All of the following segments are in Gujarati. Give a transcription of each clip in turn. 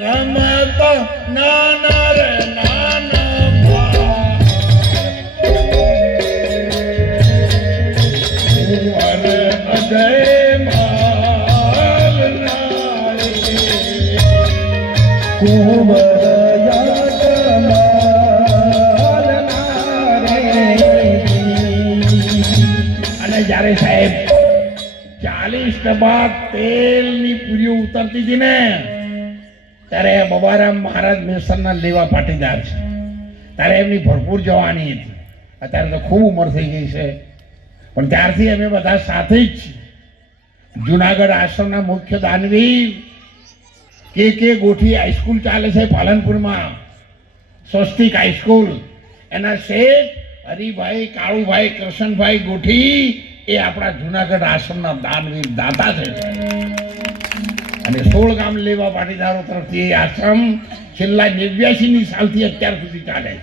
રમત નાના રે નાના અને જયારે સાહેબ 40 ડબ્બા તેલની પૂરીઓ ઉતરતી હતી ને ત્યારે બબારામ મહારાજ મેસરના લેવા પાટીદાર છે ત્યારે એમની ભરપૂર જવાની હતી. અત્યારે તો ખૂબ ઉંમર થઈ ગઈ છે પણ ત્યારથી અમે બધા સાથે જ છીએ. જુનાગઢ આશ્રમના મુખ્ય દાનવીર કે ગોઠી હાઈસ્કૂલ ચાલે છે પાલનપુરમાં, સ્વસ્તિક હાઈસ્કૂલ. એના શેઠ હરિભાઈ કાળુભાઈ કૃષ્ણભાઈ ગોઠી એ આપણા જુનાગઢ આશ્રમના દાનવીર દાતા છે. અને 16 ગામ લેવા પાટીદારો તરફથી એ આશ્રમ છેલ્લા 89ની સાલથી અત્યાર સુધી ચાલે છે.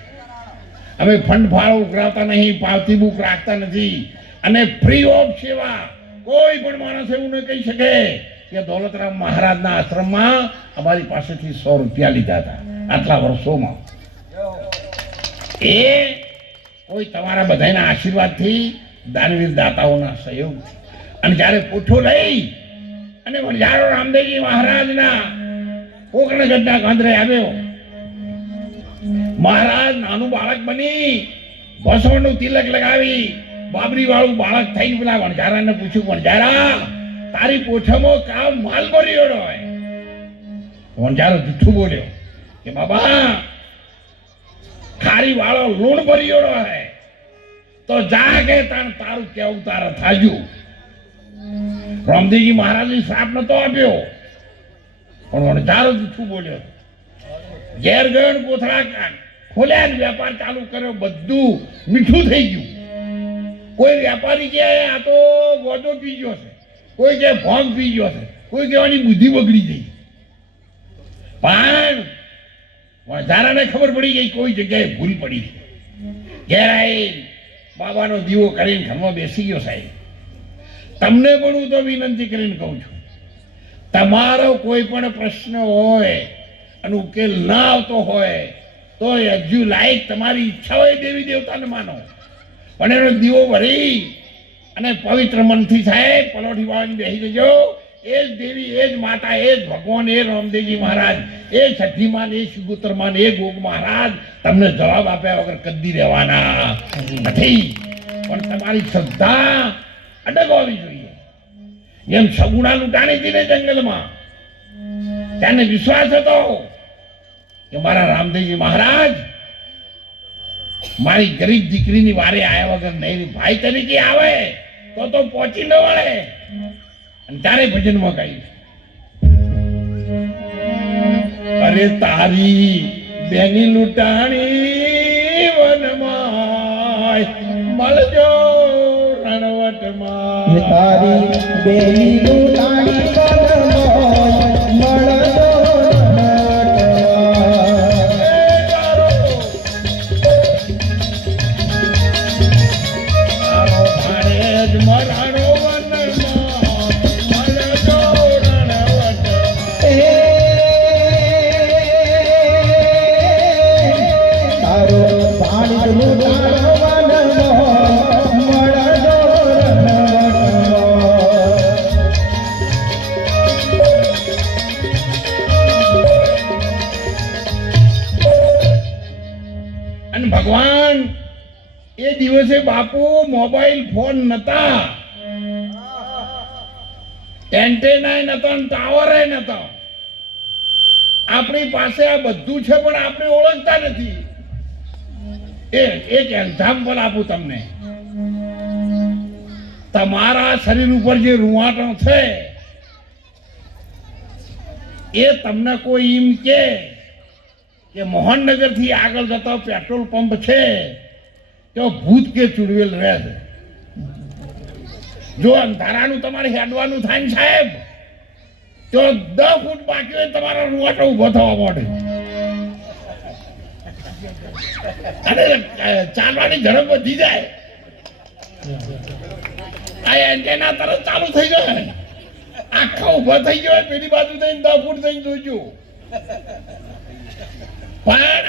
અમે ફંડ ફાળો ઉઘરાવતા નહીં, પાવતી બુક રાખતા નથી અને ફ્રી ઓફ સેવા. કોઈ પણ માણસ એવું ન કહી શકે કે દોલતરામ મહારાજના આશ્રમમાં અમારી પાસેથી 100 રૂપિયા લીધા હતા આટલા વર્ષોમાં. એ કોઈ તમારા બધાના આશીર્વાદથી, દાનવીર દાતાઓના સહયોગથી. અને જ્યારે પૂઠો લઈ અને વણઝારો રામદેવજી મહારાજના કોકણગઢના કાંદરે આવ્યો, મહારાજ નાનું બાળક બની ભસવણનું તિલક લગાવી બાબરી વાળું બાળક થઈને પેલા વણઝારાને પૂછ્યું, વણઝારા તારી પોછામાં કામ માલ ભર્યો હોય? વણઝારો જૂઠું બોલ્યો કે બાબા ખારી વાળો લૂણ ભર્યો હોય તો જા કે તારું કેવું તારે થાજુ. રામદેવજી મહારાજે શ્રાપ નતો આપ્યો પણ વણઝારો જૂઠું બોલ્યો. ઘેર ગયો કોથળા ખોલ્યા ને વેપાર ચાલુ કર્યો, બધું મીઠું થઈ ગયું. કોઈ વેપારી કે આ તો ગોદો પી ગયો છે, કોઈ કે ભોંગ પી ગયો છે, કોઈ કહેવાની બુદ્ધિ બગડી ગઈ. પણ વણઝારાને ખબર પડી ગઈ કોઈ જગ્યાએ ભૂલ પડી છે. ઘેર આઈ બાબાનો દીવો કરીને ઘરમાં બેસી ગયો. સાહેબ તમને પણ હું તો વિનંતી કરીને કહું છું, તમારો કોઈ પણ પ્રશ્ન હોય અને ઉકેલ ના આવતો હોય તો હજુ લાયક તમારી ઈચ્છા હોય દેવી દેવતાને માનો, પણ એનો દીવો ભરી અને પવિત્ર મનથી સાહેબ પલોઠી વાળાની બેસી જજો. એ જ દેવી, એ જ માતા, એ જ ભગવાન, એ રામદેવજી મહારાજ, એ છઠ્ઠીમાન, એ શિગુતરમાન, એ ગોગ મહારાજ તમને જવાબ આપ્યા વગર કદી રહેવાના નથી. પણ તમારી શ્રદ્ધા અડગ હોવી જોઈએ. જેમ સગુણા લૂંટાણી હતી ને જંગલમાં, તેને વિશ્વાસ હતો કે મારા રામદેવજી મહારાજ મારી ગરીબ દીકરીની વારે આવ્યા વગર નહીં, ભાઈ તરીકે આવે તો પહોંચી ન વળે. અને તારે ભજનમાં કહ્યું, અરે તારી બેની લૂંટાણી વનમાં મળજો રણવટમાં. તારી બેની લૂંટાણી વનમાં મળજો. ભગવાન એ દિવસે બાપુ મોબાઈલ ફોન નતા, એન્ટેના નતા, ટાવર નતો. આપણી પાસે આ બધું છે પણ આપણે ઓળખતા નથી. એક એક્ઝામ્પલ આપું તમને. તમારા શરીર ઉપર જે રૂવાટો છે એ તમને કોઈ એમ કે મોહનનગર થી આગળ જતો પેટ્રોલ પંપ છે તો ભૂત કે ચુડવેલ રહે છે. જો અંધારાનું તમારે હેડવાનું થાય ને સાહેબ તો 10 ફૂટ બાકી હોય તમારો રૂવાટો ઉભો થવા માંડે અને ચાલવાની ઝડપ વધી જાય. આ એન્ટેના તરત ચાલુ થઈ જાય, આખા ઉભા થઈ ગયો પેલી બાજુ થઈને 10 ફૂટ થઈને જોજો પણ